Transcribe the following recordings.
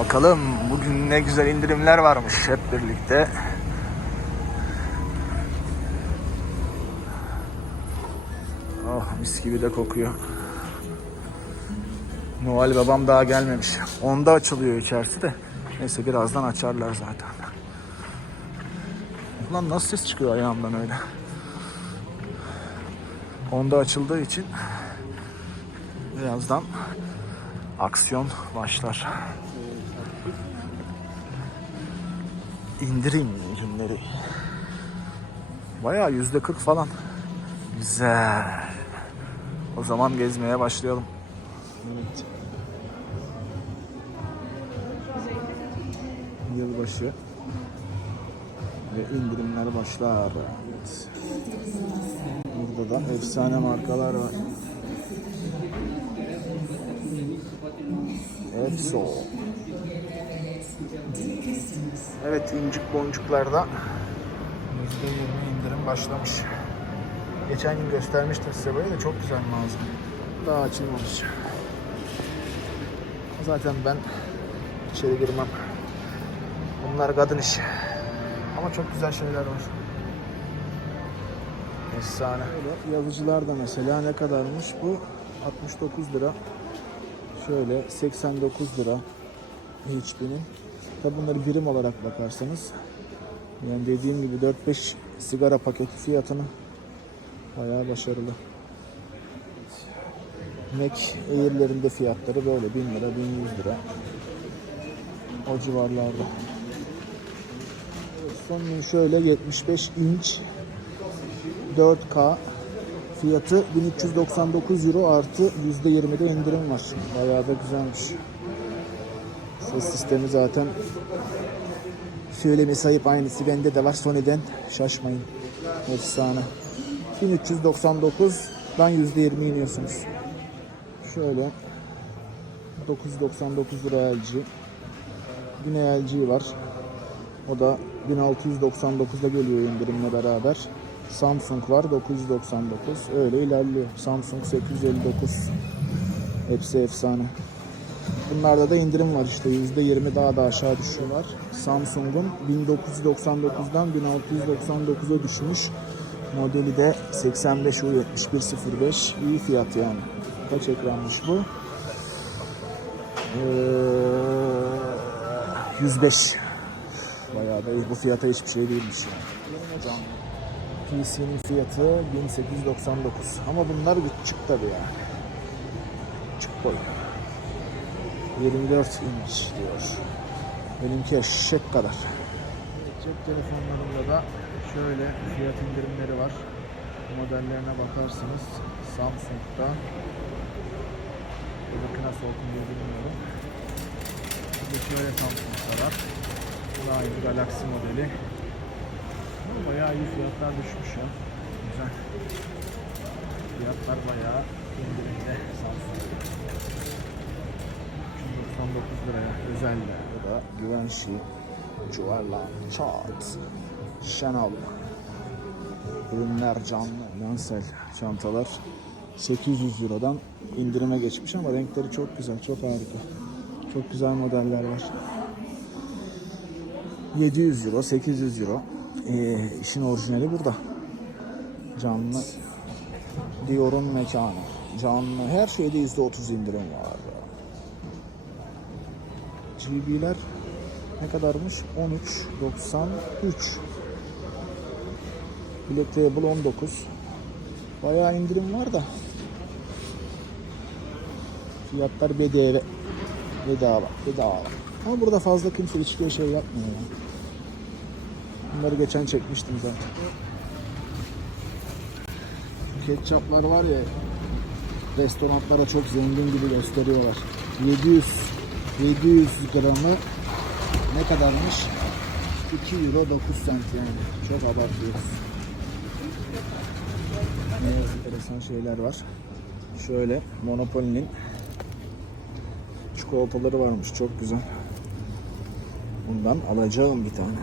Bakalım bugün ne güzel indirimler varmış hep birlikte. Oh mis gibi de kokuyor. Noel babam daha gelmemiş. Onda açılıyor içerisi de. Neyse birazdan açarlar zaten. Ulan nasıl ses çıkıyor ayağımdan öyle. Onda açıldığı için birazdan aksiyon başlar. İndirim ürünleri. Bayağı yüzde kırk falan. Güzel. O zaman gezmeye başlayalım. Evet. Yılbaşı ve indirimler başlar. Evet. Burada da efsane markalar var. Efso. Evet incik boncuklarda %20 indirim başlamış. Geçen gün göstermiştim size böyle de çok güzel mağaza. Daha açılmamış. Zaten ben içeri girmem. Bunlar kadın işi. Ama çok güzel şeyler var. Efsane. Böyle yazıcılar da mesela ne kadarmış bu? 69 lira. Şöyle 89 lira HD'nin. Tabi bunları birim olarak bakarsanız yani dediğim gibi 4-5 sigara paketi fiyatını bayağı başarılı. Mac Air'lerin de fiyatları böyle 1000 lira 1100 lira o civarlarda. Son ürün şöyle 75 inç 4K fiyatı 1399 euro artı %20'de indirim var. Bayağı da güzelmiş. Ses sistemi zaten söylemi sayıp aynısı bende de var. Sony'den şaşmayın. Efsane. 1399'dan %20 iniyorsunuz. Şöyle 999 lira LG. Yine LG var. O da 1699'da geliyor indirimle beraber. Samsung var 999. Öyle ilerliyor. Samsung 859. Hepsi efsane. Bunlarda da indirim var işte %20 daha da aşağı düşüyorlar. Samsung'un 1999'dan 1699'a düşmüş. Modeli de 85U7105. İyi fiyat yani. Kaç ekranmış bu? Ee, 105. Bayağı da iyi. Bu fiyata hiçbir şey değilmiş yani. PC'nin fiyatı 1899. Ama bunlar küçük tabi yani. Küçük boy. 24 inç diyor. Benimki eşek kadar. Cep telefonlarında da şöyle fiyat indirimleri var. Modellerine bakarsınız Samsung'da Buradaki nasıl okunuyor bilmiyorum. Burada şöyle Samsung'da var. Bu da aynı Galaxy modeli. Bayağı iyi fiyatlar düşmüş ya. Güzel. Fiyatlar bayağı indirimde Samsung. 99 liraya özelde. Bu da Givenchy, Juarla, Chart, Chanel. Ürünler canlı. Lansel çantalar 800 Euro'dan indirime geçmiş ama renkleri çok güzel, çok harika. Çok güzel modeller var. 700 Euro, 800 Euro. Ee, işin orijinali burada. Canlı. Dior'un mekanı. Canlı. Her şeyde %30 indirim var. GB'ler ne kadarmış? 13.93 Black Table 19 Bayağı indirim var da. Fiyatlar bedava Bedava Bedava. Ama burada fazla kimse hiçbir şey yapmıyor ya. Bunları geçen çekmiştim zaten. Ketçaplar var ya Restoranlara çok zengin gibi gösteriyorlar. 700 700 gramı ne kadarmış? 2 euro 9 cent yani. Çok abartıyoruz. Ne enteresan şeyler var. Şöyle Monopoly'nin çikolataları varmış. Çok güzel. Bundan alacağım bir tane.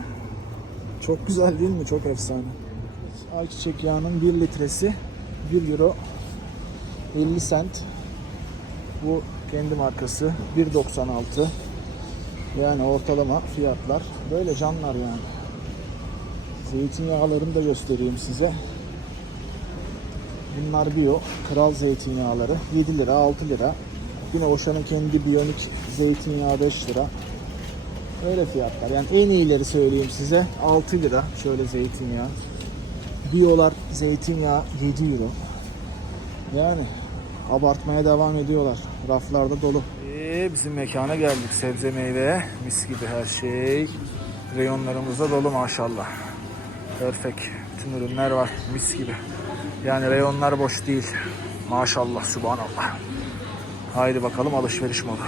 Çok güzel değil mi? Çok efsane. Ayçiçek yağının 1 litresi 1 euro 50 cent. Bu kendi markası 1.96 Yani ortalama fiyatlar böyle canlar yani. Zeytinyağlarını da göstereyim size. Bunlar bio, kral zeytinyağları. 7 lira, 6 lira. Yine Oşan'ın kendi biyonik zeytinyağı 5 lira. Öyle fiyatlar. Yani en iyileri söyleyeyim size. 6 lira şöyle zeytinyağı. Biolar zeytinyağı 7 euro. Yani abartmaya devam ediyorlar. Raflarda dolu. Ee, bizim mekana geldik. Sebze meyve, mis gibi her şey. Reyonlarımızda dolu maşallah. Perfect. Bütün ürünler var. Mis gibi. Yani reyonlar boş değil. Maşallah, subhanallah. Haydi bakalım alışveriş modu.